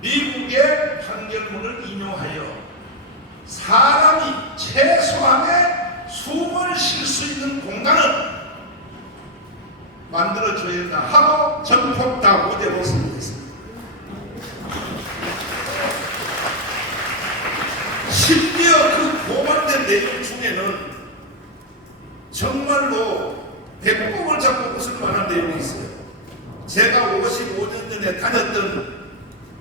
미국의 판결문을 인용하여 사람이 최소한의 숨을 쉴 수 있는 공간을 만들어줘야 된다 하고 전폭 다 무대로 선언했습니다. 심지어 그 고발된 내용 중에는 정말로 배꼽을 잡고 웃을 만한 내용이 있어요. 제가 55년 전에 다녔던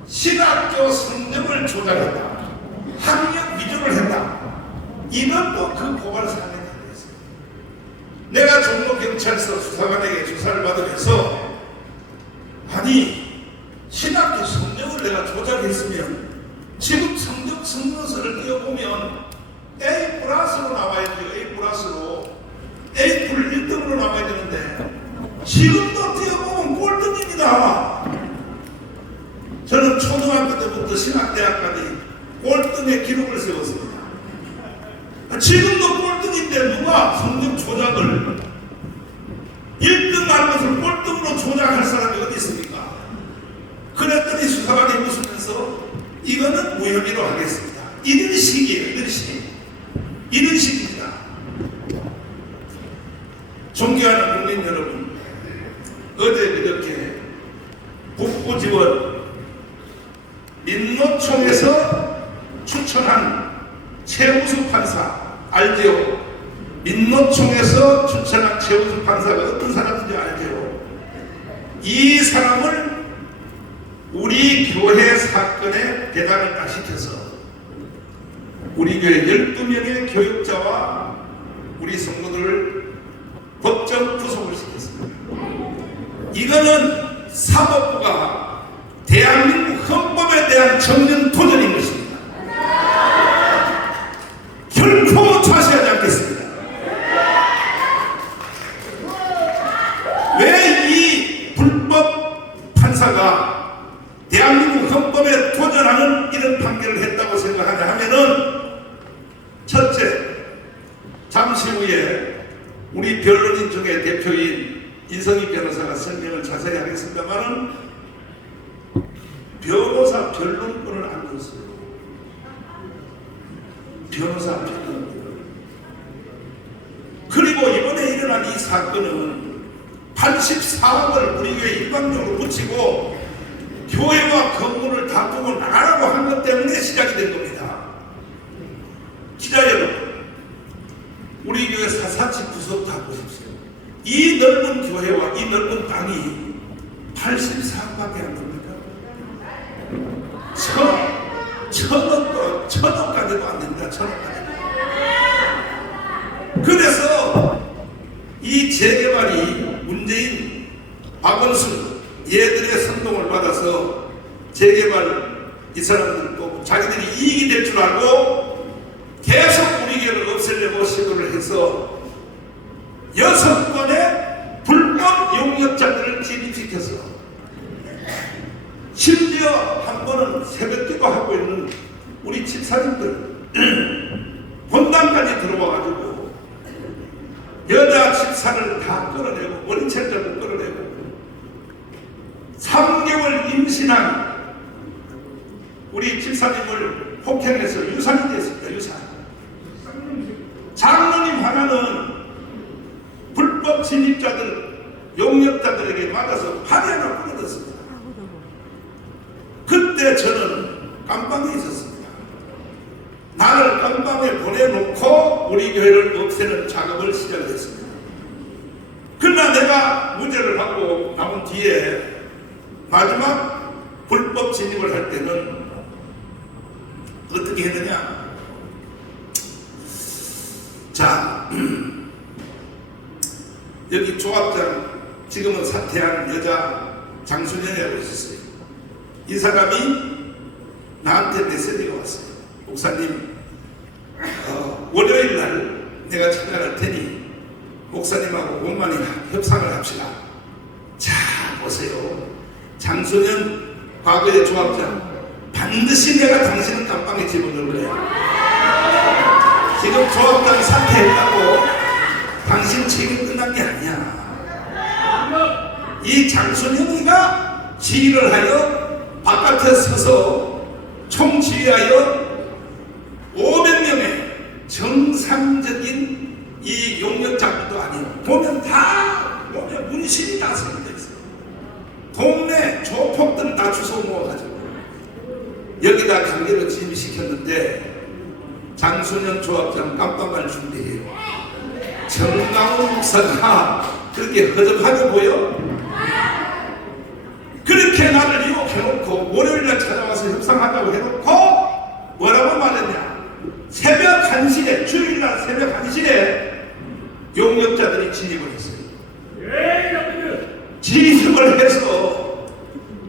신학교 성적을 조작했다, 학력 위조를 했다, 이것도 그 고발 사항에 달려있어요. 내가 종로경찰서 수사관에게 조사를 받으면서 아니 신학교 성적을 내가 조작했으면 지금 성적 성명서를 띄워보면 A 플러스로 나와야죠. A 플러스로 A 풀 1등으로 나와야 되는데 지금도 띄워보면 꼴등입니다. 저는 초등학교 때부터 신학대학까지 꼴등의 기록을 세웠습니다. 지금도 꼴등인데 누가 성적 조작을 1등 할 것을 꼴등으로 조작할 사람이 어디 있습니까? 그랬더니 수사관이 웃으면서 이거는 무혐의로 하겠습니다. 이런 식이에요. 이런 식. 이런 식입니다. 존경하는 국민 여러분, 어제 이렇게 북부지원 민노총에서 추천한 최우수 판사 알지요? 민노총에서 추천한 최우수 판사가 어떤 사람인지 알지요? 이 사람을 우리 교회 사건에 배당을 딱 시켜서 우리 교회 12명의 교육자와 우리 성도들을 법정 구속을 시켰습니다. 이거는 사법부가 대한민국 헌법에 대한 정면 도전인 것입니다. 결코 좌시하지 않겠습니다. 왜 이 불법 판사가 대한민국 헌법에 도전하는 이런 판결을 했다고 생각하냐 하면은, 첫째, 잠시 후에 우리 변론인 중에 대표인 인성희 변호사가 설명을 자세히 하겠습니다만은 변호사 변론권을 안 줬어요. 변호사 변론권. 그리고 이번에 일어난 이 사건은 84억을 우리 교회 일방적으로 붙이고 교회와 건물을 다투고 나가라고 한 것 때문에 시작이 된 겁니다. 기자 여러분, 우리 교회 사사치 구석 다 보십시오. 이 넓은 교회와 이 넓은 땅이 84억밖에 안 됩니까? 천억까지도 안 됩니다. 천억까지도. 그래서 이 재개발이 문재인, 박원순 얘들의 선동을 받아서 재개발 이 사람들도 자기들이 이익이 될 줄 알고 계속 우리 교회를 없애려고 시도를 해서 6건의 불법 용역자들을 진입시켜서 심지어 한 번은 새벽기도 하고 있는 우리 집사님들 본당까지 들어와가지고 여자 집사를 다 끌어내고 머리채를 잡고 끌어내고 3개월 임신한 우리 집사님을 폭행해서 유산이 됐습니다. 유산. 장로님 하나는 불법 진입자들, 용역자들에게 맞아서 팔이 하나 부러졌습니다. 그때 저는 깜방에 있었습니다. 나를 깜방에 보내놓고 우리 교회를 없애는 작업을 시작했습니다. 그러나 내가 무죄를 하고 나온 뒤에 마지막 불법 진입을 할 때는 어떻게 했느냐? 자, 여기 조합장, 지금은 사퇴한 여자 장순현이라고 있었어요. 이 사람이 나한테 메시지가 왔어요. 목사님, 월요일 날 내가 찾아갈 테니 목사님하고 원만히 협상을 합시다. 자, 보세요. 장순현 과거의 조합장, 반드시 내가 당신은 감방에 집어넣을 거야. 지금 조합장이 사퇴했다고 당신 책임 끝난 게 아니야. 이 장순현이가 지휘를 하여 바깥에 서서 총 지휘하여 500명의 정상적인 이 용역자들도 아니고 보면 문신이 다 생겨져 있어요. 동네 조폭들은 다 주워 모아가지고 여기다 강제로 진입시켰는데 장소년 조합장 깜빡할 준비해요. 정강훈 목사가 그렇게 허접하게 보여? 그렇게 나를 유혹해놓고 월요일날 찾아와서 협상하자고 해놓고 뭐라고 말했냐? 새벽 1시에 주일날 새벽 1시에 용역자들이 진입을 했어요. 진입을 해서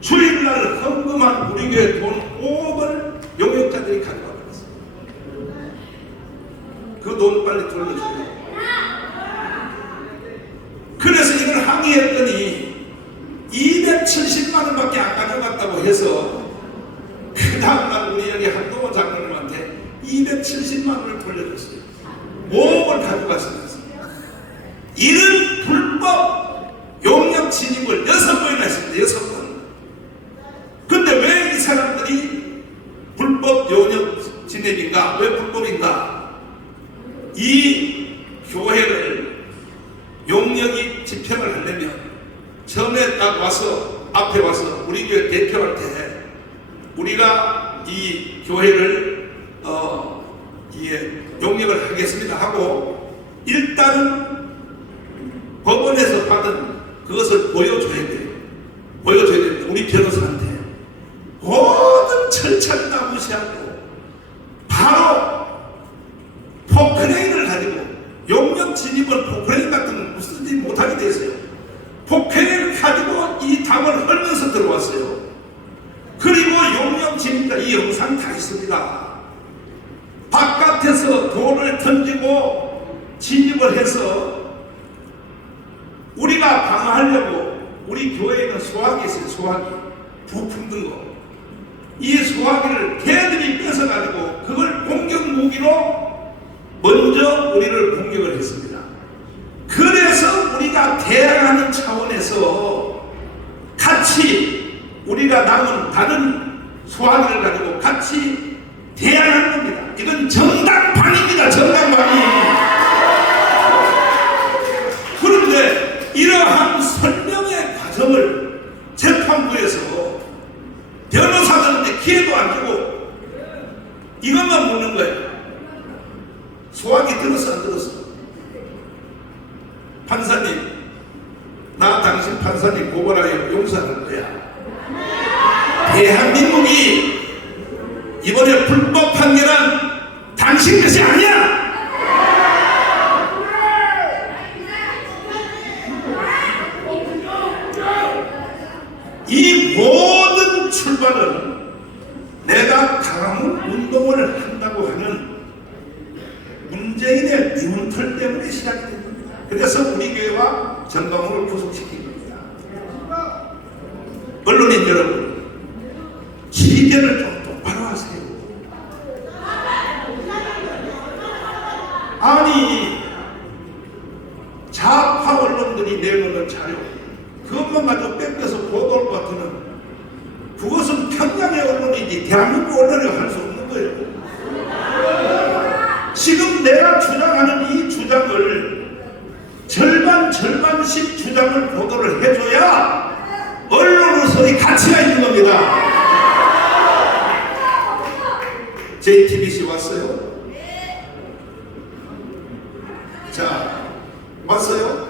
주일날 헌금한 우리 교회 돈 5억을 용역자들이 가져가 버렸어요. 그 돈 빨리 돌려줘요. 그래서 이걸 항의했더니 270만 원밖에 안 가져갔다고 해서 그 다음날 우리 여기 한동호 장로님한테 270만 원을 돌려줬어요. 5억을 가져갔습니다. 이런 불법 용역 진입을 6번이나 했습니다. 6번. 근데 왜 이 사람들이 불법 용역 진입인가? 왜 불법인가? 이 교회를 용역이 집행을 하려면 처음에 딱 와서 앞에 와서 우리 교회 대표할 때 우리가 이 교회를 용역을 하겠습니다 하고 일단은 법원에서 받은 그것을 보여줘야 돼요. 보여줘야 됩니다. 우리 변호사한테 모든 절차를 다 무시하고 바로 포크레인을 가지고 용역 진입은 포크레인 같은 건 무슨지 못하게 됐어요. 포크레인을 가지고 이 담을 헐면서 들어왔어요. 그리고 용역 진입자 이 영상 다 있습니다. 바깥에서 돌을 던지고 진입을 해서 우리가 방어하려고 우리 교회에는 소화기 있어요. 소화기 부품 든 거. 이 소화기를 걔들이 뺏어가지고 그걸 공격 무기로 먼저 우리를 공격을 했습니다. 그래서 우리가 대항하는 차원에서 같이 우리가 남은 다른 소화기를 가지고 같이 대항하는 겁니다. 이건 정당방위입니다. 정당방위. 그런데 이러한 설명의 과정을 재판부에서 변호사들한테 기회도 안 주고 이것만 묻는 거예요. 소화기 들었어 안 들었어? 판사님, 나 당신 판사님 고발하여 용서할 거야. 대한민국이 이번에 불법 판결한 당신 것이 아니야. 이 모든 출발은 내가 강화문 운동을 한다고 하는 문재인의 미운털 때문에 시작이 된 겁니다. 그래서 우리 교회와 정강훈을 구속시킨 겁니다. 언론인 여러분, 기대를 좀 똑바로 하세요. 아니, 좌파 언론들이 내놓는 자료 그것만 가지고 뺏겨서 보도할 것 같으면 그것은 평양의 언론이지 대한민국 언론이 할 수 없는 거예요. 지금 내가 주장하는 이 주장을 절반씩 주장을 보도를 해줘야 언론으로서의 가치가 있는 겁니다. JTBC 왔어요? 자, 왔어요?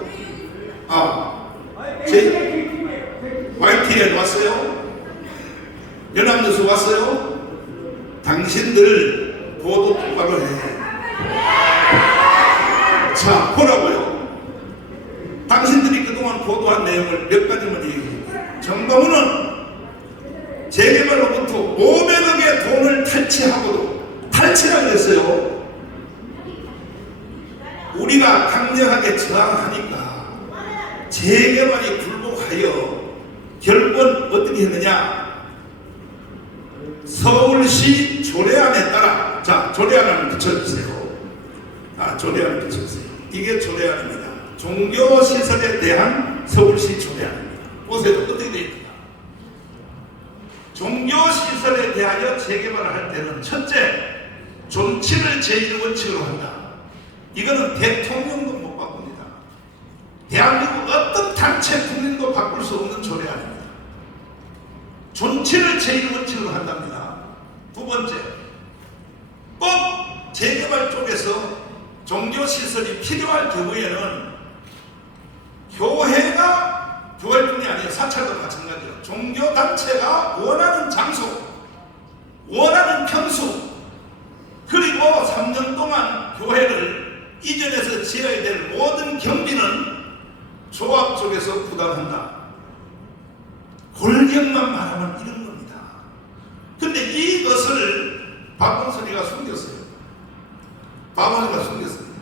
YTN 왔어요? 연합뉴스 왔어요? 당신들 보도 똑바로 해. 자, 보라고요. 당신들이 그동안 보도한 내용을 몇 가지만 얘기해요. 정강훈은 재개발로부터 500억의 돈을 탈취하고도 탈취라고 했어요. 우리가 강력하게 저항하니까 재개발이 굴복하여 결국은 어떻게 했느냐? 서울시 조례안에 따라, 자, 조례안을 붙여주세요. 조례안을 붙여주세요. 이게 조례안입니다. 종교시설에 대한 서울시 조례안입니다. 보세요. 어떻게 되어 있느냐? 종교시설에 대하여 재개발을 할 때는 첫째, 존치를 제1원칙으로 한다. 이거는 대통령도 못 바꿉니다. 대한민국 어떤 단체 국민도 바꿀 수 없는 조례안입니다. 존치를 제1원칙으로 한답니다. 두 번째, 꼭 재개발 쪽에서 종교시설이 필요할 경우에는 교회뿐이 아니라 사찰도 마찬가지예요. 종교단체가 원하는 장소, 원하는 평수, 그리고 3년 동안 교회를 이전해서 지어야 될 모든 경비는 조합 쪽에서 부담한다. 골격만 말하면 이런 겁니다. 근데 이것을 박원순이가 숨겼어요. 박원순이가 숨겼습니다.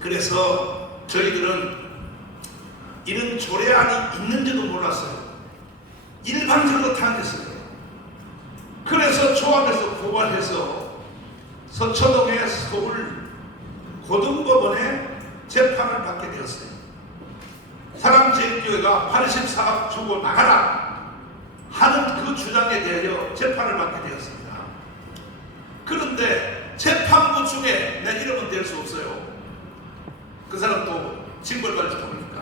그래서 저희들은 이런 조례안이 있는지도 몰랐어요. 일반적으로 당했어요. 그래서 조합에서 고발해서 서초동의 서울 고등법원에 재판을 받게 되었어요. 사랑제일교회가 84억 주고 나가라 하는 그 주장에 대하여 재판을 받게 되었습니다. 그런데 재판부 중에 내 이름은 될 수 없어요. 그 사람도 징벌받을지 모르니까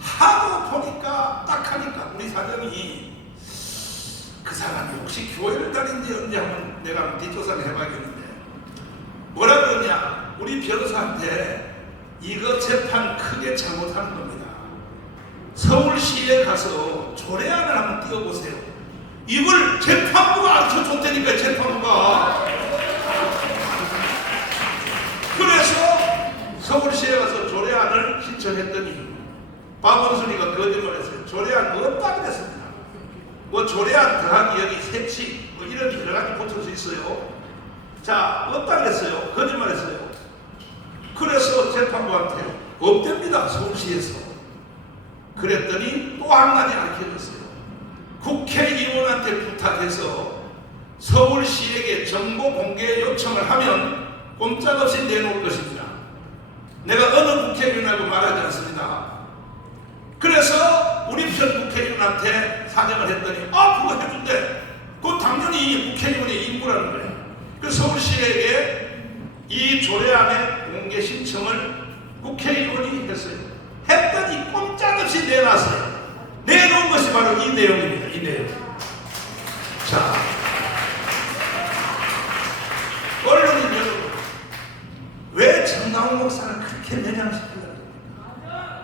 하도 보니까 딱 하니까 우리 사장이 그 사람이 혹시 교회를 다닌지 언제 한번 내가 한번 뒷조사를 해봐야겠는데 뭐라 그러냐, 우리 변호사한테 이거 재판 크게 잘못하는 겁니다. 서울시에 가서 조례안을 한번 띄워보세요. 이걸 재판부가 알쳐 줬다니까요. 재판부가. 그래서 서울시에 가서 조례안을 신청했더니 박원순이가 거짓말했어요. 조례안 없다 그랬습니다. 뭐 조례안 더하기 여기 색치 뭐 이런 여러 가지 붙을 수 있어요. 자, 없다 그랬어요. 거짓말했어요. 그래서 재판부한테 없답니다. 서울시에서. 그랬더니 또 한 가지 알려줬어요. 국회의원한테 부탁해서 서울시에게 정보 공개 요청을 하면 꼼짝없이 내놓을 것입니다. 내가 어느 국회의원하고 말하지 않습니다. 그래서 우리 편 국회의원한테 사정을 했더니 그거 해준대. 그거 당연히 국회의원의 임무라는 거예요. 그래서 서울시에게 이 조례안의 공개 신청을 국회의원이 했어요. 했더니 꼼짝없이 내놨어요. 내놓은 것이 바로 이 내용입니다. 이 내용. 자, 언론인 여러분, 왜 정강훈 목사를 그렇게 매장시키려고 합니까?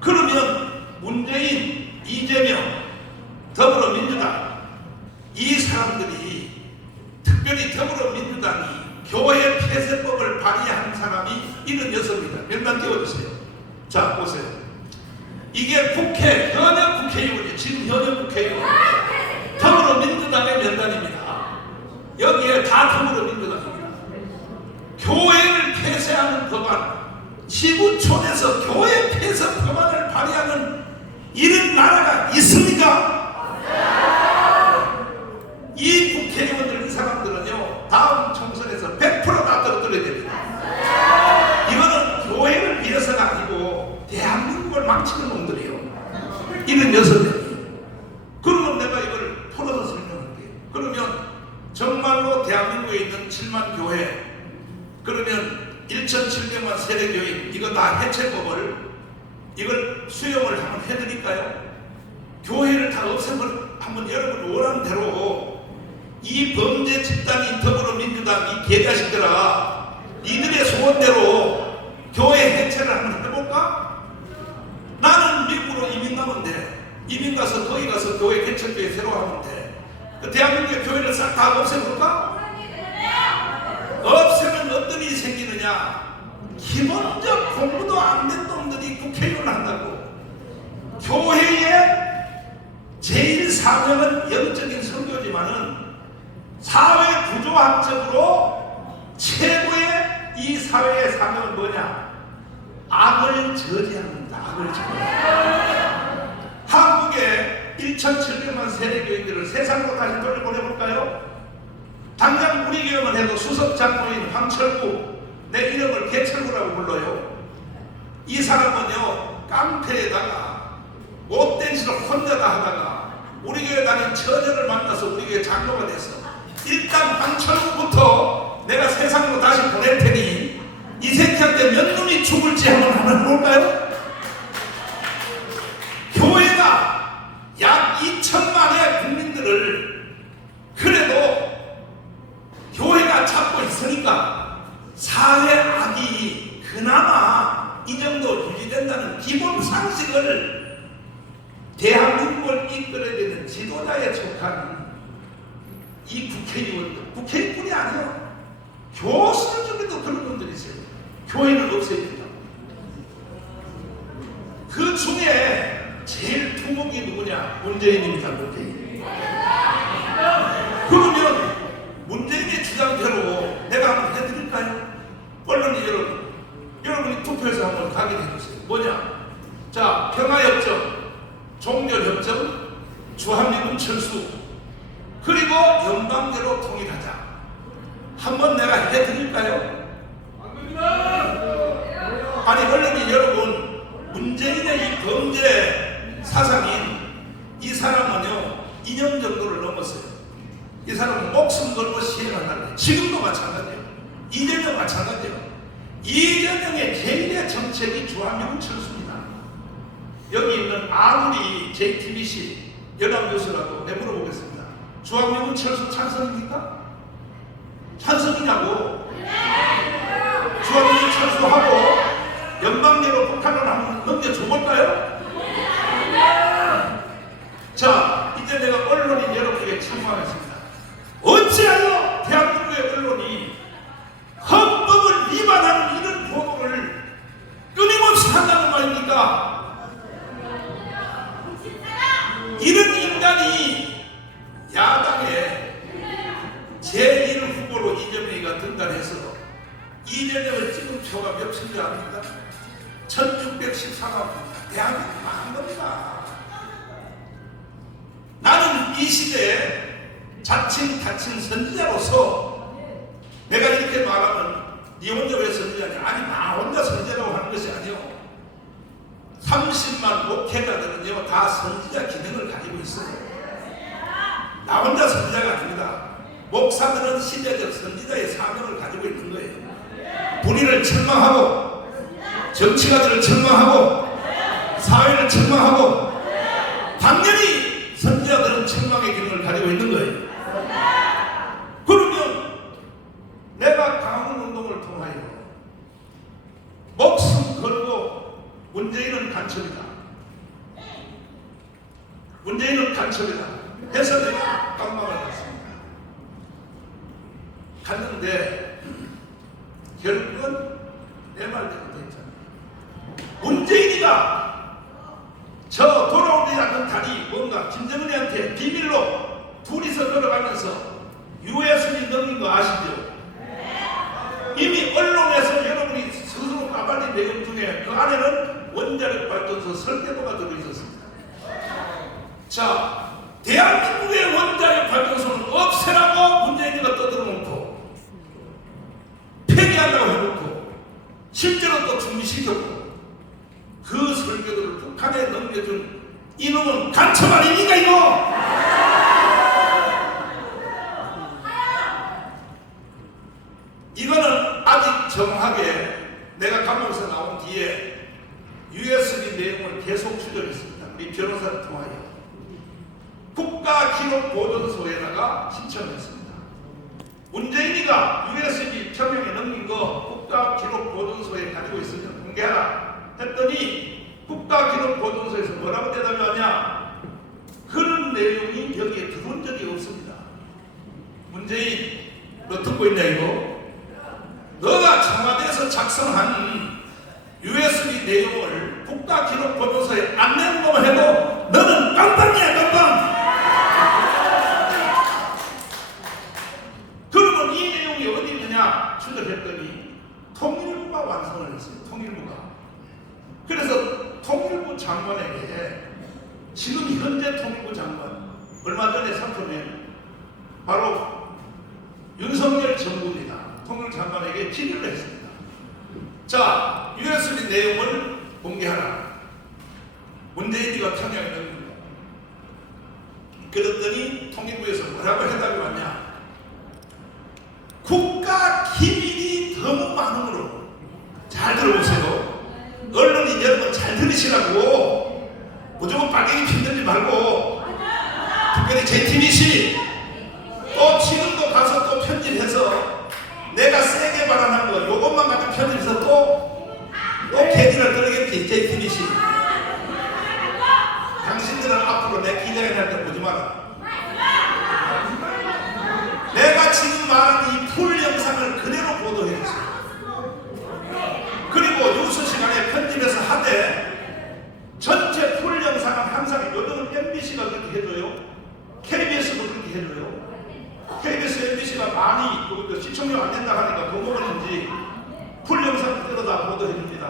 그러면 문재인, 이재명, 더불어민주당 이 사람들이, 특별히 더불어민주당이 교회 폐쇄법을 발의한 사람이 76입니다. 명단 띄워주세요. 자, 보세요. 이게 국회, 현역 국회의원이에요. 지금 현역 국회의원. 더불어민주당의 명단입니다. 여기에 다 더불어민주당입니다. 교회를 폐쇄하는 법안, 지구촌에서 교회 폐쇄 법안을 발의하는 이런 나라가 있습니까? 이 국회의원들, 이 사람들은요, 다음 총선에서 100%다 떨어뜨려야 됩니다. 이거는 교회를 위해서가 아니고 대한민국을 망치는 놈들이에요. 이런 녀석들이. 그러면 내가 이걸 풀어서 설명할게요. 그러면 정말로 대한민국에 있는 7만 교회, 그러면 1,700만 세례교인, 이거 다 해체법을 이걸 수용을 한번 해드릴까요? 교회를 다 없애버려. 한번 여러분 원하는 대로 이 범죄 집단인 더불어민주당 이 개자식들아, 니들의 소원대로 교회 해체를 한번 해볼까? 나는 미국으로 이민 가면 돼. 이민 가서 거기 가서 교회 개척교회 새로 하면 돼. 그 대한민국의 교회를 싹 다 없애볼까? 없애면 어떤 일이 생기느냐? 기본적 공부도 안 된 놈들이 국회의원을 한다고. 교회의 제일 사명은 영적인 선교지만은 사회 구조학적으로 최고의 이 사회의 사명은 뭐냐? 악을 저지하는 겁니다. 악을 저지하는. 한국의 1,700만 세례교인들을 세상으로 다시 돌려보내볼까요? 당장 우리 교회만 해도 수석장로인 황철구, 내 이름을 개철구라고 불러요. 이 사람은요, 깡패에다가 못된 짓을 혼자 다 하다가 우리 다닌 처녀를 만나서 우리 교회 장로가 됐어. 일단 황철구부터 내가 세상으로 다시 보낼 테니 이 새끼한테 몇 놈이 죽을지 한번 볼까요? 교회가 약 2천만의 국민들을 그래도 교회가 잡고 있으니까 사회 악이 그나마 이 정도 유지된다는 기본 상식을 대한민국을 이끌어야 되는 지도자에 속한 이 국회의원뿐이 아니에요. 교수들 중에도 그런 분들이 있어요. 교회를 없애야 된다. 그 중에 제일 두목이 누구냐? 문재인입니다. 문재인. 그러면 문재인의 주장대로 내가 한번 해드릴까요? 언론이 여러분이 투표해서 한번 확인해주세요. 뭐냐? 자, 평화협정, 종결협정, 주한미군 철수, 그리고 연방제로 통일하자. 한번 내가 해드릴까요? 아니, 언론이 여러분, 문재인의 이 범죄 사상인 이 사람은요 2년 정도를 넘었어요. 이 사람은 목숨 걸고 시행한다는, 지금도 마찬가지예요. 이재명 마찬가지예요. 이재명의 개인의 정책이 주한미군 철수입니다. 여기 있는 아무리 JTBC 연합뉴스라고 내 물어보겠습니다. 주한미군 철수 찬성입니까? 찬성이냐고. 주한미군 철수하고 연방제로 북한을 한번 넘겨줘볼까요? 자, 이제 내가 언론인 여러분에게 참고하겠습니다. 어찌하여 대한민국의 언론이 헌법을 위반하는 이런 보도를 끊임없이 한다는 말입니까? 이런 인간이 야당에 제1후보로 이재명이가 등단해서 이재명을 찍은 표가 몇천대 아닙니까? 1614만. 대한민국 망한 겁니다. 나는 이 시대에 자칭 선지자로서 내가 이렇게 말하면 니 혼자 왜 선지자냐? 아니, 나 혼자 선지자라고 하는 것이 아니요. 30만 목회자들은요 다 선지자 기능을 가지고 있어요. 나 혼자 선지자가 아닙니다. 목사들은 시대적 선지자의 사명을 가지고 있는 거예요. 불의를 책망하고, 정치가들을 책망하고, 사회를 책망하고, 당연히 선지자들은 책망의 기능을 가지고 있는 거예요. 그러면 내가 강운운동을 통하여 목숨 걸고 문재인은 간첩이다, 문재인은 간첩이다 해서 내가 깜방을 갔습니다. 갔는데 결국은 내 말대로 됐잖아요. 문재인이가 저 돌아오지 않는 다리 뭔가 김정은이한테 비밀로 둘이서 걸어가면서 USB 넘긴 거 아시죠? 이미 언론에서 여러분이 스스로 까발린 내용 중에 그 안에는 원자력 발전소 설계도가 들어있었습니다. 자, 대한민국의 원자력 발전소는 없애라고 문재인이가 떠들어놓고 폐기한다고 해놓고 실제로 또 준비시켰고 그 설계도를 북한에 넘겨준 이놈은 간첩 아닙니까 이거? 이거는 아직 정확하게 내가 감옥에서 나온 뒤에 USB 내용을 계속 추적했습니다. 우리 변호사를 통하여 국가기록보존소에다가 신청했습니다. 문재인이가 USB 평양에 넘긴 거 국가기록보존소에 가지고 있으면 공개하라 했더니 국가기록보존소에서 뭐라고 대답이 왔냐? 그런 내용이 여기에 들어온 적이 없습니다. 문재인, 너 듣고 있냐 이거? 너가 청와대에서 작성한 USB 내용을 국가기록보존소에 안 내는 것만 해도 너는 깜빵이야, 깜빵! 그러면 이 내용이 어디 있느냐 추적했더니 통일부가 완성을 했어요. 통일부가. 그래서 통일부 장관에게 지금 현재 통일부 장관 얼마 전에 사표낸 바로 윤석열 정부입니다. 통일 장관에게 질의를 했습니다. 자, USB 내용을 공개하라. 문재인이가 평양에 넣는 거. 그랬더니 통일부에서 뭐라고 해답이 왔냐? 국가 기밀이 너무 많으므로. 잘 들어보세요. 언론인 여러분 잘 들으시라고. 무조건 빨갱이 편들지 말고, 특별히 JTBC 또 지금도 가서 또 편집해서 내가 세게 발언한 거 요것만 갖다 편집해서 또 개기를 떨겠지. JTBC 당신들은 앞으로 내 기자회 할 때 보지 마라. 내가 지금 말한 이 풀 영상을 그대로 보도해주세요. 그리고 뉴스 시간에 편집해서 하되 전체 풀 영상은 항상 요즘은 MBC가 그렇게 해줘요. KBS도 그렇게 해줘요. KBS, MBC가 많이 시청률 안 된다 하니까 그 부분인지 풀 영상 그대로 다 보도해줍니다.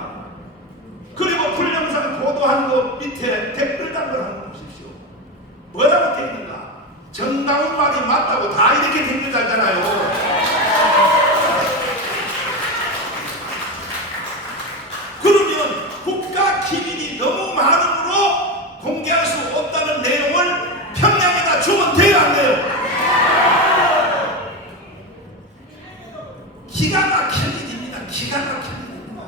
그리고 풀 영상 보도한 거 밑에 댓글 단걸 한번 보십시오. 뭐라고 되어 있는가? 정당한 말이 맞다고 다 이렇게 댓글 달잖아요. 그러면 국가 기밀이 너무 많으므로 공개할 수 없다는 내용을 평양에다 주면 돼요, 안 돼요? 기가 막힌 일입니다. 기가 막힌 일입니다.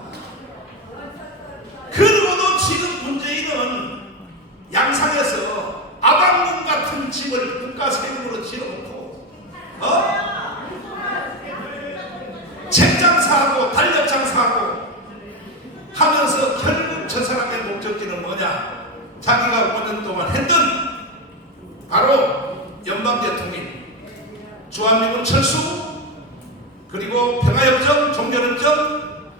그러고도 지금 문재인은 양산에서 아방궁 같은 집을 국가 세금으로 지어놓고 책장 사고 달력장 사고 하면서 결국 저 사람의 목적지는 뭐냐? 자기가 5년 동안 했던 바로 연방대통령, 주한미군 철수, 그리고 평화협정, 종전협정,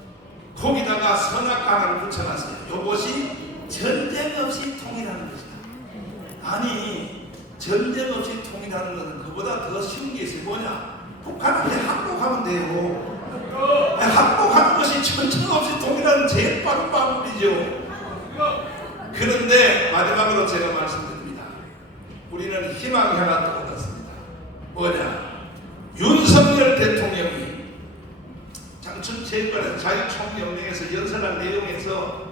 거기다가 선악과를 붙여놨어요. 이것이 전쟁 없이 통일하는 것이다. 아니, 전쟁 없이 통일하는 것은 그보다 더 쉬운 게 있어요. 뭐냐? 북한한테 항복하면 돼요. 항복하는 것이 전쟁 없이 통일하는 제일 빠른 방법이죠. 그런데 마지막으로 제가 말씀드립니다. 우리는 희망이 하나 또 얻었습니다. 뭐냐? 윤석열 대통령이 장춘 제1관 자유총연맹에서 연설한 내용에서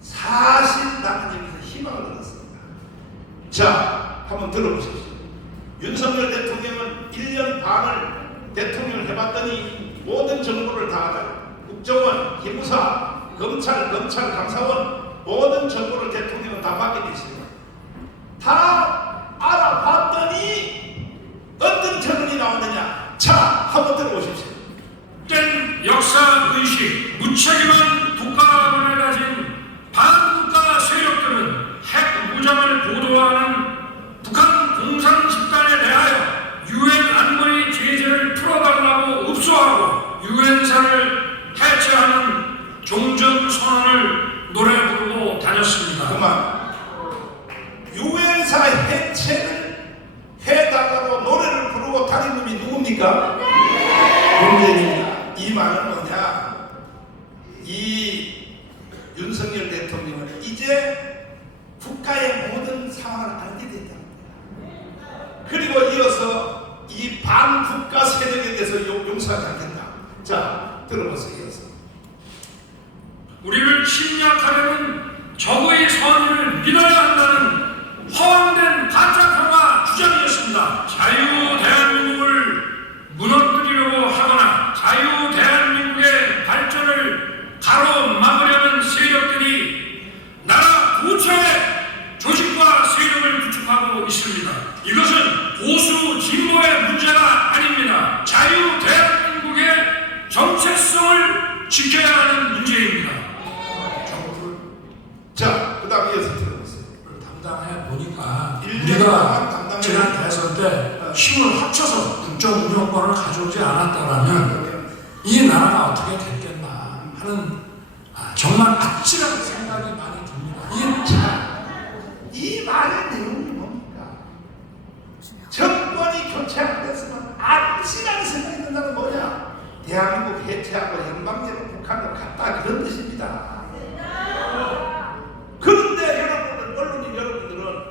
사실 나는 여기서 희망을 얻었습니다. 자, 한번 들어보십시오. 윤석열 대통령은 1년 반을 대통령을 해봤더니 모든 정보를 다 알아요. 국정원, 기무사, 검찰, 감사원 모든 정보를 대통령은 다 받게 돼 있습니다. 다 알아봤더니 어떤 결론이 나오느냐? 자, 한번 들어보십시오. 된 역사의식, 무책임한 국가관을 가진 반국가 세력들은 핵 무장을 보도하는 북한 공산 집단에 대하여 유엔 안보리 제재를 풀어달라고 읍소하고 유엔사를 해체하는 종전선언을 노래 부르고 다녔습니다. 그만. 유엔사 해체를 해달라고 노래를 부르고 다닌 놈이 누굽니까? 문재인입니다. 이 말은 뭐냐? 이 윤석열 대통령은 이제 국가의 모든 상황을 알게 됐다. 그리고 이어서 이 반국가 세력에 대해서 용서하지 않겠다. 자, 들어보세요. 이어서. 우리를 침략하려는 적의 선의를 믿어야 한다는 허황된 가짜평화 주장이었습니다. 자유 대한민국을 무너뜨리려고 하거나 자유 대한민국의 발전을 가로막으려는 세력들이 나라 구체의 조직과 세력을 구축하고 있습니다. 이것은 보수 진보의 문제가 아닙니다. 자유 대한민국의 정체성을 지켜야 하는 문제입니다. 자, 그 다음 이어서 들어보세요. 담당해 보니까 우리가 지난 대선 때 힘을 합쳐서 국정운영권을 가져오지 않았다라면 이 나라가 어떻게 됐겠나 하는 정말 아찔한 생각이 많이 듭니다. 이 말의 내용이 뭡니까? 정권이 교체 안 됐으면 아찔한 생각이 든다는 뭐냐? 대한민국 해체하고 연방제로 북한으로 갔다 그런 뜻입니다. 그런데 여러분들, 언론인 여러분들은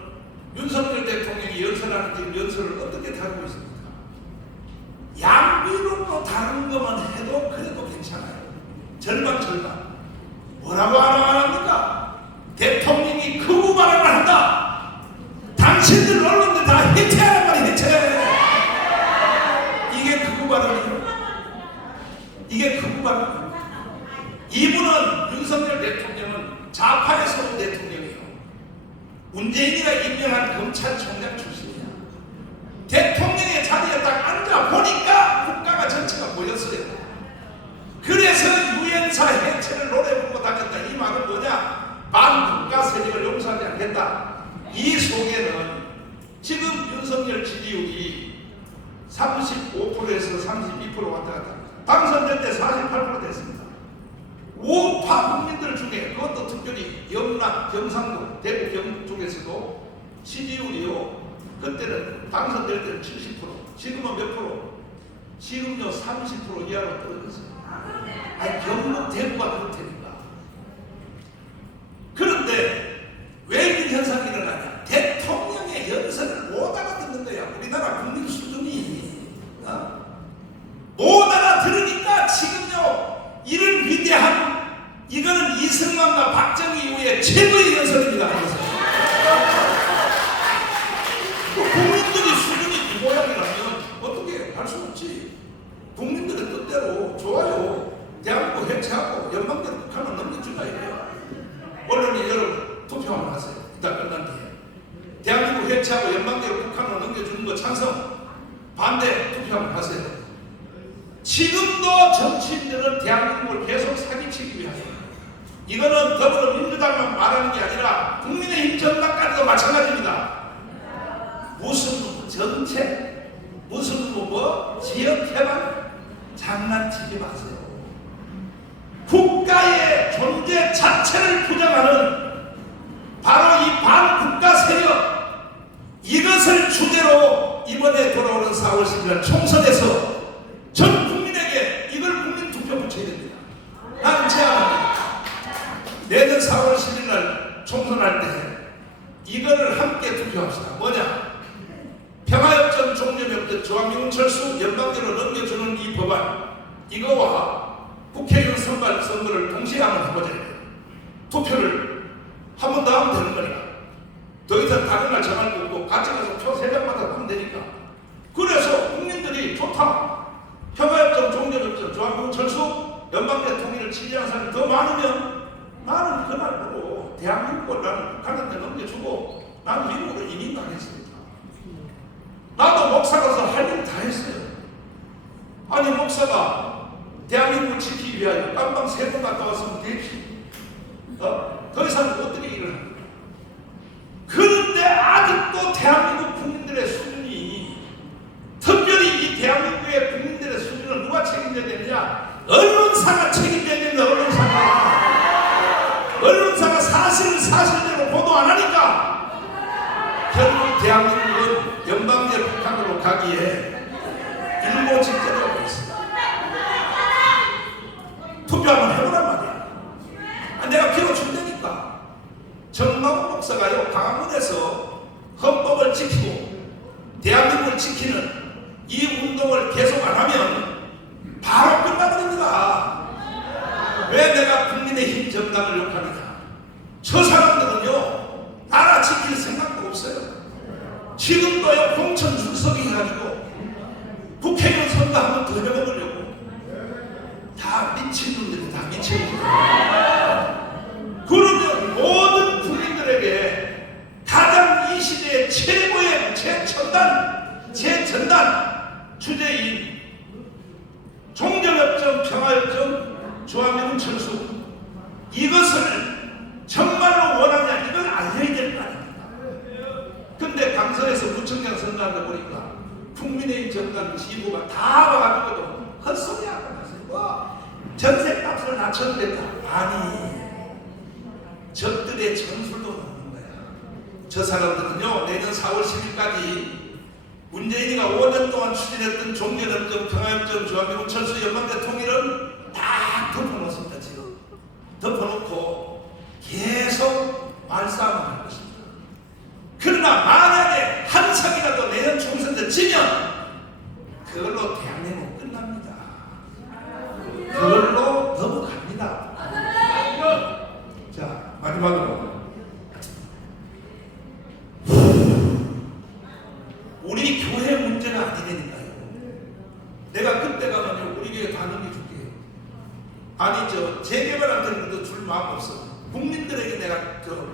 윤석열 대통령이 연설하는 지금 연설을 어떻게 다루고 있습니까? 양비론으로 다른 것만 해도 그래도 괜찮아요. 절반. 뭐라고 말합니까? 대통령이 극우 발언을 한다. 당신들 문재인이가 임명한 검찰총장 출신이야. 대통령의 자리에 딱 앉아 보니까 국가가 전체가 보였어요. 그래서 유엔사 해체를 노래 부르고 다녔다. 이 말은 뭐냐? 반국가 세력을 용서하지 않겠다. 이 속에는 지금 윤석열 지지율이 35%에서 32% 왔다 갔다 합니다. 당선될 때 48% 됐습니다. 우파 국민들 중에 그것도 특별히 영남, 경상도, 대구, 경북 쪽에서도 지지율이요. 그때는 당선될 때는 70%, 지금은 몇 프로? 지금요 30% 이하로 떨어졌어요. 아니 경북, 대구가 그렇다니까. 그런데 왜 이런 현상이 일어나냐? 대통령의 연설을 못 알아듣는 거야. 우리나라 국민 수준이 못 알아들으니까 지금요 이런 위대한 이거는 이승만과 박정희 이후에 최고의 연설입니다. 국민들이 수준이 이 모양이라면 어떻게 할 수 없지. 국민들의 뜻대로 좋아요. 대한민국 해체하고 연방대로 북한을 넘겨준다 이래요. 언론이 여러분 투표 한번 하세요. 이따 끝난 뒤에 대한민국 해체하고 연방대로 북한을 넘겨주는 거 찬성, 반대 투표 한번 하세요. 지금도 정치인들은 대한민국을 계속 사기치기 위하여 이거는 더불어민주당만 말하는 게 아니라 국민의힘 정당까지도 마찬가지입니다. 무슨 정책, 무슨 지역개발 장난치지 마세요. 국가의 존재 자체를 부정하는 바로 이 반국가 세력, 이것을 주제로 이번에 돌아오는 4월 10일 총선에서 전 국민에게 이걸 국민 투표 붙여야 됩니다. 나는 제안합니다. 내년 4월 10일 날 총선할 때 이거를 함께 투표합시다. 뭐냐? 평화협정, 종전협정, 조항민군 철수, 연방제로 넘겨주는 이 법안, 이거와 국회의원 선발 선거를 동시에 한번 해보자. 투표를 한 번 더 하면 되는 거니까. 더 이상 다른 날 정할 거 없고 같이 가서 표 3장마다 하면 되니까. 그래서 국민들이 좋다. 평화협정, 종전협정, 조항민군 철수, 연방제 통일을 지지하는 사람이 더 많으면 나는 그날로 대한민국을 나는 북한한테 넘겨주고 나는 미국으로 이민 가겠습니다. 나도 목사 가서 할 일 다 했어요. 아니 목사가 대한민국을 지키기 위하여 깜방 3번 갔다 왔으면 되지. 더 이상 어떻게 일을 합니까? 그런데 아직도 대한민국 국민들의 수준이, 특별히 이 대한민국의 국민들의 수준을 누가 책임져야 되느냐? 언론사가 책임져야 됩니다. 언론사가 사실을 사실대로 보도 안 하니까 결국 대한민국은 연방제 북한으로 가기에 일보 직전하고 있습니다. 투표 한번 해보란 말이야. 내가 키워준다니까. 정마훈 목사가요 강화문에서 헌법을 지키고 대한민국을 지키는 이 운동을 계속 안 하면 바로 끝나버립니다. 왜 내가 국민의힘 정당을 욕하느냐? 저 사람들은요 나라 지킬 생각도 없어요. 지금도요 공천 줄서기 해가지고 국회의원 선거 한 번 더 해먹으려고. 다 미친놈들이 다 미친놈들. 그러면 모든 국민들에게 가장 이 시대의 최고의 최전단 주제인 종전협정, 평화협정, 조항민군 철수, 이것을 정말로 원하냐, 이걸 알려야 될 거 아닙니까? 근데 강서에서 구청장 선거하다 보니까 국민의힘 정당 지부가 다 와가지고도 헛소리 하고 나서 전세값을 낮춰주겠다. 아니, 적들의 전술도 나오는 거야. 저 사람들은요 내년 4월 10일까지 문재인이가 5년 동안 추진했던 종전협정, 평화협정, 조항민군 철수, 연방제 통일은 다 덮어놓습니다. 지금 덮어놓고 계속 말싸움을 할 것입니다. 그러나 만약에 한 석이라도 내년 총선 때 지면 그걸로 대한민국 끝납니다. 그걸로 넘어갑니다. 자, 마지막으로 우리 교회 문제가 아니라니까요. 내가 그때 가면 우리 교회 다 넘겨줄게요. 아니 재개발한테는 줄 마음 없어. 국민들에게 내가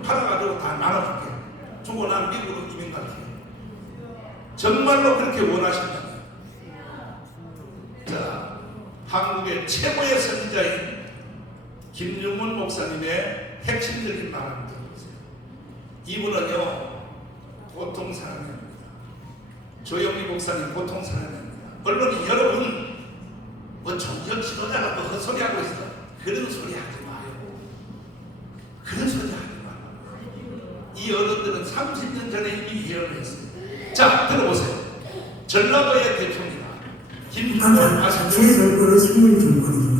팔아가지고 다 나눠줄게. 주고 난 미국으로 이민 갈게요. 정말로 그렇게 원하신다면, 자, 한국의 최고의 선지자인 김윤문 목사님의 핵심적인 말을 들어보세요. 이분은요, 보통 사람이 아닙니다. 조영희 목사님 보통 사람이 아닙니다. 언론이 여러분 뭐 종교 지도자가 뭐 헛소리하고 있어, 그런 소리 하지 마요. 그런 소리 하지 마요. 이 어른들은 30년 전에 이미 예언을 했어요. 자, 들어보세요. 전라도의 대표입니다. 김윤문 아시죠? 제 정권은 신문 정권이지만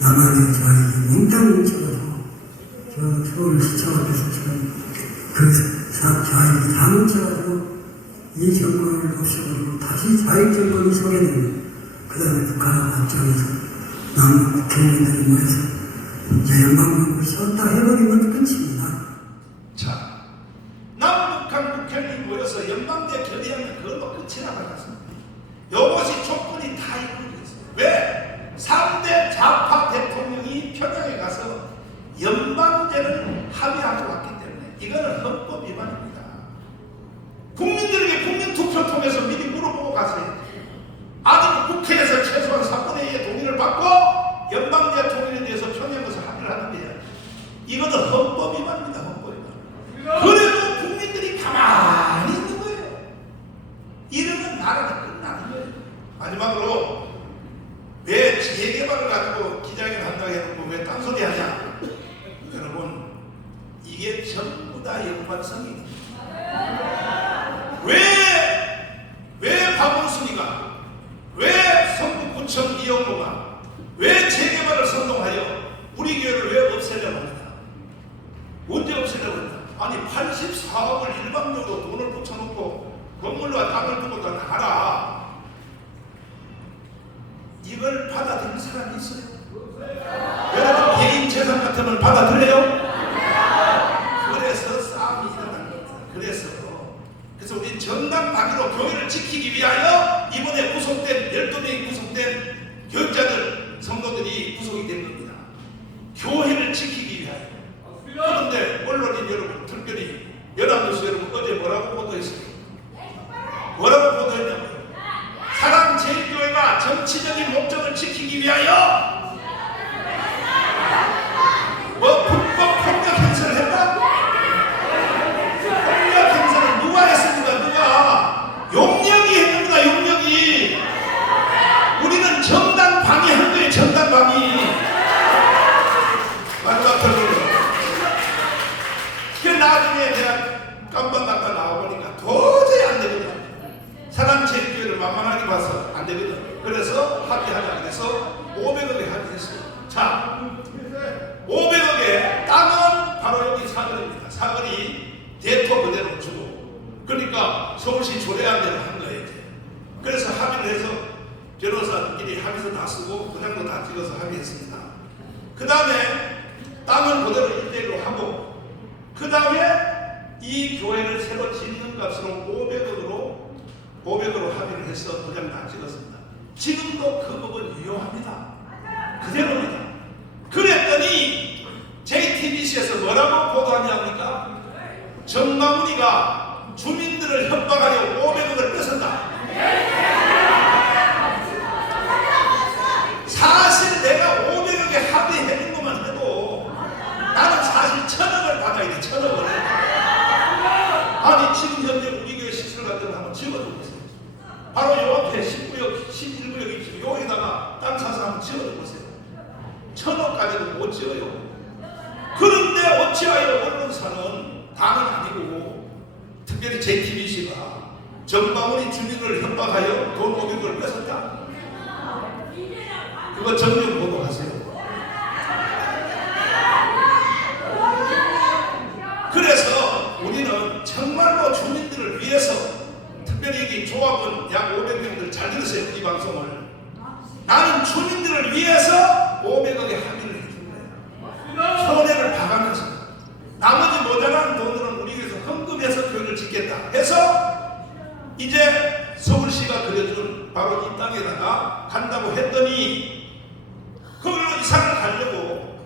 남한의 자이 몽땅 뭉쳐가지고 저 서울시청 앞에서 지금 그 자이 다 뭉쳐가지고 이 정권을 없애버리고 다시 자익 정권이 서게 되면 그 다음에 북한을 확정해서 남북 국민들이 모여서 이제 연방정부를 세웠다 해버리면 끝입니다. 자, 남북한 국회의원이 모여서 연방대 결의하면 그걸로 끝이라고 하셨습니다. 이것이 조건이 다 이루어졌어요. 왜? 3대 좌파 대통령이 평양에 가서 연방제를 합의하고 왔기 때문에 이거는 헌법 위반입니다. 국민들에게 국민투표 통해서 미리 물어보고 가세요. 아직 국회에서 최소한 3분의 2의 동의를 받고 연방제 통일에 대해서 평양에서 합의를 하는데요. 이거는 헌법 위반입니다. 헌법 위반. 그래도 국민들이 가만히 있는 거예요. 이러면 나라가 끝나는 거예요. 마지막으로 왜 재개발을 가지고 기자회견 한다고 해놓고 왜 딴소리 하냐? 여러분, 이게 전부 다 연관성입니다. 왜 박원순이가, 왜 성북구청 이영호가, 왜 재개발을 선동하여 우리 교회를 왜 없애려고 합니다? 언제 없애려고 했나? 아니 84억을 일방적으로 돈을 붙여놓고 건물과 땅을 두고 다 나가라. 이걸 받아들일 사람이 있어요? 여러분 개인 재산 같은 걸 받아들여요? 그래서 싸움이 일어난 겁니다. 그래서 우리 정당방위로 교회를 지키기 위하여 이번에 구속된 12명이 구속된 교육자들, 성도들이 구속이 된 겁니다. 교회를 지키기 위하여. 그런데 언론인 여러분, 특별히 연합뉴스 여러분 어제 뭐라고 보도했습니까? 뭐라고 보도했냐고요? 사랑제일교회가 정치적인 목적을 지키기 위하여 뭐 불법 폭력 행사를 했다? 폭력 행사를 누가 했습니까? 누가? 용역이 했습니다. 용역이. 우리는 정당 방위한 거예요. 정당 방위. 마지막 결론으로. 그 나중에 내가 깜빡 나와보니까 도저히 안 되거든. 사랑제일교회를 만만하게 봐서 안 되거든. 그래서 합의하자. 그래서 500억에 합의했어요. 자, 500억에 땅은 바로 여기 사거리입니다. 사거리 대토 그대로 주고, 그러니까 서울시 조례안 대로 한 거예요. 이제. 그래서 합의를 해서 변호사들끼리 합의서 다 쓰고 그냥도 다 찍어서 합의했습니다. 그 다음에 땅은 그대로 1대1로 하고, 그 다음에 이 교회를 새로 짓는 값으로 500억으로 합의를 해서 도장 다 찍었습니다. 지금도 그 법은 유효합니다. 그대로입니다. 그랬더니 JTBC에서 뭐라고 보도하냐니까, 정마무니가 주민들을 협박하려 500억을 뺏었다. 사실 내가 500억에 합의해준 것만 해도 나는 사실 1000억을 받아야 돼. 1000억을. 아니 지금 현재 우리 교회 시설 같은 거 한번 지어주고 있어요. 바로 요 앞에 19역, 11구역이 있어요. 여기다가 땅 사서 한번 지어주고 있어요. 1000억까지도 못 지어요. 그런데 어찌하여 언론사는 당은 아니고 특별히 JTBC가 정마무니 주민을 협박하여 돈 500억을 뺏었다. 그거 정면 보도하세요. 그래서 우리는 정말로 주민들을 위해서, 특별히 여기 조합원 약 500명들 잘 들으세요. 이 방송을. 나는 주민들을 위해서 500억에 합의를 해준 거예요. 손해를 봐가면서 나머지 모자란 돈들은 우리 교회에서 헌금해서 교회를 짓겠다 해서 이제 서울시가 그려준 바로 이 땅에다가 간다고 했더니 거기로 이사를 가려고,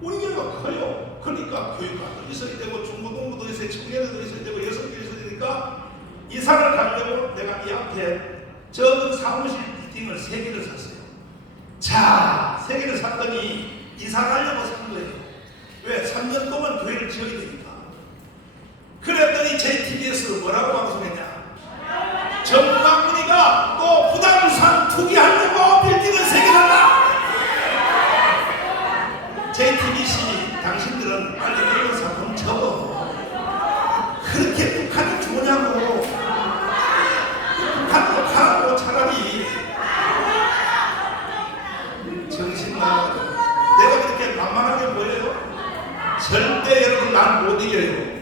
우리 교회가 커요. 그러니까 교육관도 있어야 되고 중고등부도 있어야 되고 청년도 있어야 되고 여성도 있어야 되니까 이사를 가려고 내가 이 앞에 적은 사무실 빌딩을 3개를 샀어요. 자, 3개를 샀더니 이사 가려고 산 거예요. 왜? 3년 동안 교회를 지어야 되니까. 그랬더니 JTBS로 뭐라고 방송했냐? 정광훈이가 또 부동산 투기하려고 빌딩을 3개 샀다. JTBC 당신들은 빨리 이런 사건 접어. 그렇게 북한이 좋냐고. 북한으로 가라고 차라리. 정신 나가고. 내가 그렇게 만만하게 보여요? 절대 여러분 난 못 이겨요.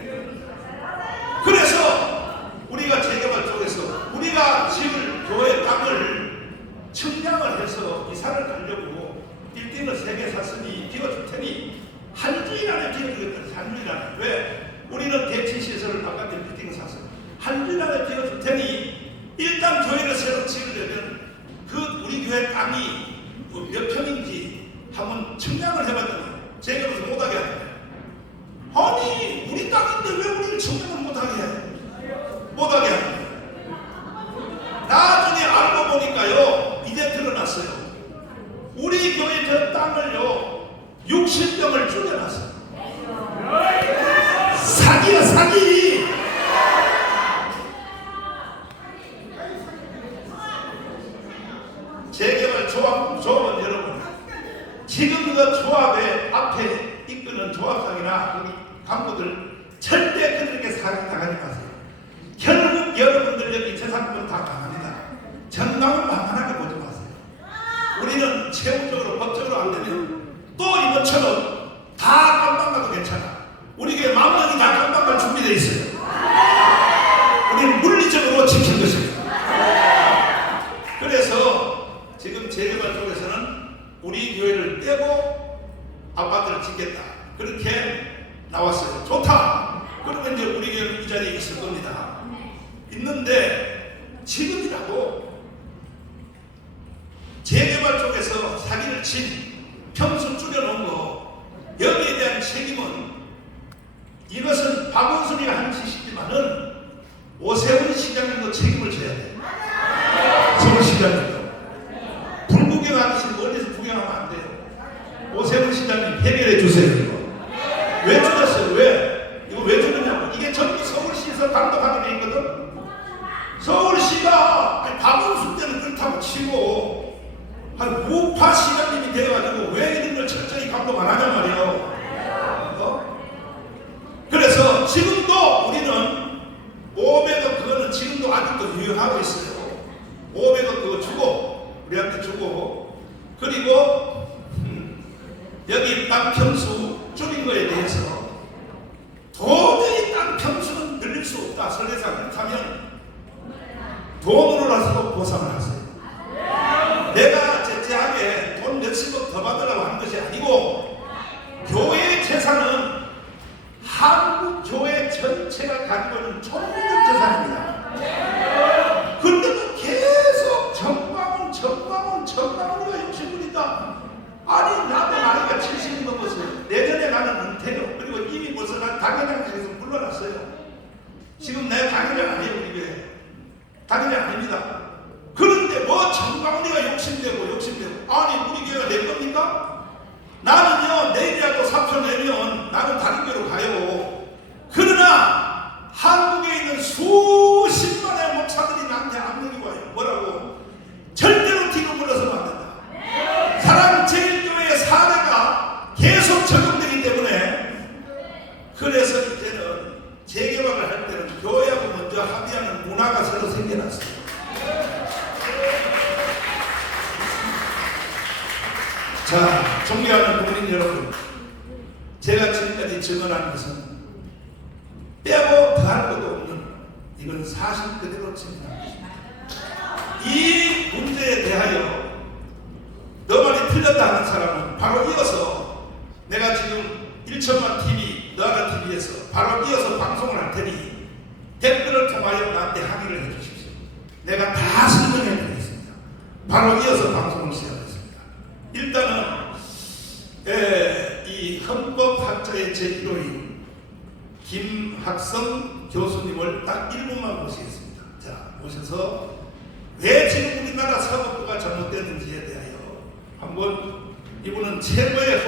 그래서 우리가 재개발 쪽에서 우리가 지을 교회 땅을 측량을 해서 이사를 가려고 빌딩을 3개 샀으니 비워줄 테니 한 주일 안에 비워주겠다. 한 주일 안에. 왜? 우리는 대치시설을 바깥에 빌딩을 샀어요. 한 주일 안에 비워줄 테니 일단 교회를 새로 지으려면 그 우리 교회 땅이 몇 평인지 한번 측량을 해봤더니 재개발에서 못하게 하는 거예요. 아니 우리 땅인데 왜 우리를 측량을 못하게 해? 못하게 하는 거예요. 나중에 알고 보니까요 이제 드러났어요. 우리 교회 저 땅을요 60평을 줄여놨어요. 사기야 사기. 재개발 조합은 여러분 지금 그 조합의 앞에 이끄는 조합장이나 우리 간부들 절대 그들에게 사기당하지 마세요. 결국 여러분들 여기 재산권 다 강합니다. 정당은 만만하게 보지 마세요. 우리는 채무적으로 법적으로 안 되면 또 이것처럼 다 깜빵 가도 괜찮아. 우리 교회 만원이 다 깜빵 갈 준비되어 있어요. 우리는 물리적으로 지킨 것입니다. 그래서 지금 재개발 쪽에서는 우리 교회를 떼고 아파트를 짓겠다. 그렇게 나왔어요. 좋다. 그러면 이제 우리 교회는 이 자리에 있을 겁니다. 있는데 지금이라도 재개발 쪽에서 사기를 친 평수 줄여놓은 거 여기에 대한 책임은 이것은 박원순이가 하는 짓이지만은 오세훈 시장님도 책임을 져야 돼요. 서울시장님도 불구경하듯이 멀리서 구경하면 안 돼요. 오세훈 시장님 해결해 주세요. 이거 왜 줄였어요? 왜? 이거 왜 줄였냐고. 이게 전부 서울시에서 감독하게 돼 있거든. 서울시가 박원순 때는 그렇다고 치고 한 우파 시장님이 되어가지고 왜 이런 걸 철저히 감독 안 하냔 말이에요. 그래서 지금도 우리는 500억 그거는 지금도 아직도 유효하고 있어요. 500억 그거 주고 우리한테 주고 그리고 여기 땅 평수 줄인 거에 대해서 도저히 땅 평수는 늘릴 수 없다. 설계상 그렇다면 돈으로라도 보상을 하세요. 내가 제재하게 돈 몇십억 더 받으려고 하는 것이 아니고 교회의 재산은 한국 교회 전체가 가지고 있는 총력 재산입니다. 그런데도 계속 정광훈이가 60분이다. 아니 나도 나이가 70이 넘었어요. 내년에 나는 은퇴요. 그리고 이미 벌써 난 당회장에서 물러났어요. 지금 내 당회장 아니에요. 우리 교회 당회장 아닙니다. 그런데 뭐 정광훈이가 욕심되고 아니 우리 교회가 낼 겁니까? 나는요 내일이라도 사표 내면 나는 다른 교회로 가요. 그러나 한국에 있는 수십만의 목사들이 나한테 압력이 와요. 뭐라고? 절대로 뒤로 물러서면 안 된다. 사랑제일교회의 사례가 계속 적용되기 때문에 그래서 이제는 재개발을 할 때는 교회하고 먼저 합의하는 문화가 새로 생겨났어요. 자, 존경하는 국민 여러분, 제가 지금까지 증언한 것은 빼고 더할 것도 없는 이건 사실 그대로 증언한 것입니다. 이 문제에 대하여 너 말이 틀렸다 하는 사람은 바로 이어서 내가 지금 1천만 TV, 너하나 TV에서 바로 이어서 방송을 할 테니 댓글을 통하여 나한테 항의를 해주십시오. 내가 다 설명해 드리겠습니다. 바로 이어서 방송을 시작하겠습니다. 일단은 이 헌법학자의 제1호인 김학성 교수님을 딱 1분만 모시겠습니다. 자, 모셔서 왜 지금 우리나라 사법부가 잘못되는지에 대하여 한번 이분은 최고의